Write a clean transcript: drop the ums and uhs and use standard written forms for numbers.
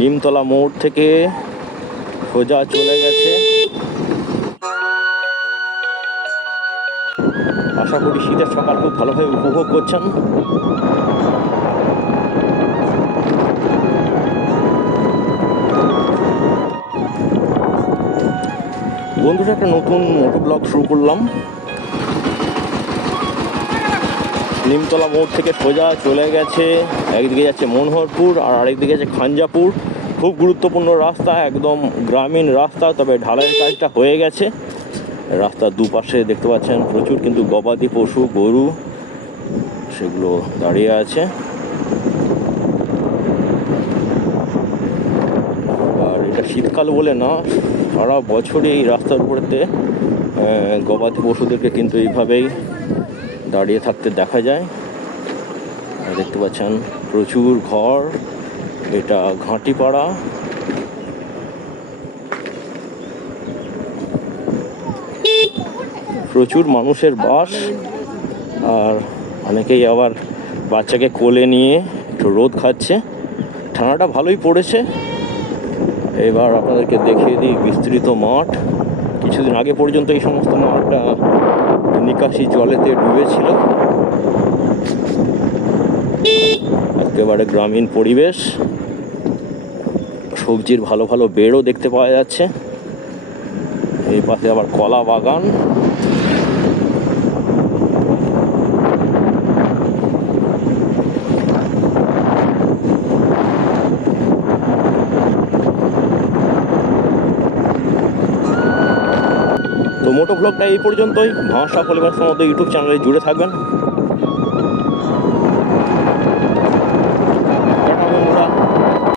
নিমতলা মোড় থেকে সোজা চলে গেছে। আশা করি শীতের সকাল খুব ভালোভাবে উপভোগ করছেন। বন্ধুরা, একটা নতুন মোটো ব্লগ শুরু করলাম। নিমতলা মোড় থেকে সোজা চলে গেছে, একদিকে যাচ্ছে মনোহরপুর আর আরেকদিকে যাচ্ছে খাঞ্জাপুর। খুব গুরুত্বপূর্ণ রাস্তা, একদম গ্রামীণ রাস্তা, তবে ঢালাইয়ের কাজটা হয়ে গেছে। রাস্তার দুপাশে দেখতে পাচ্ছেন প্রচুর কিন্তু গবাদি পশু, গরু, সেগুলো দাঁড়িয়ে আছে। আর এটা শীতকাল বলে না, সারা বছরই এই রাস্তার উপরেতে গবাদি পশুদেরকে কিন্তু এইভাবেই দাঁড়িয়ে থাকতে দেখা যায়। দেখতে পাচ্ছেন প্রচুর ঘর, এটা ঘাঁটিপাড়া। প্রচুর মানুষের বাস, আর অনেকেই আবার বাচ্চাকে কোলে নিয়ে একটু রোদ খাচ্ছে। ঠান্ডাটা ভালোই পড়েছে। এবার আপনাদেরকে দেখিয়ে দিই বিস্তৃত মাঠ। কিছুদিন আগে পর্যন্ত এই সমস্ত মাঠটা নিকাশি জলেতে ডুবেছিল। একেবারে গ্রামীণ পরিবেশ, সবজির ভালো ভালো বেড়ও দেখতে পাওয়া যাচ্ছে। এই পাশে আবার কলা বাগান। তো মোটো ব্লগটা এই পর্যন্তই। ভাষা পরিবার সমস্ত ইউটিউব চ্যানেলে জুড়ে থাকবেন।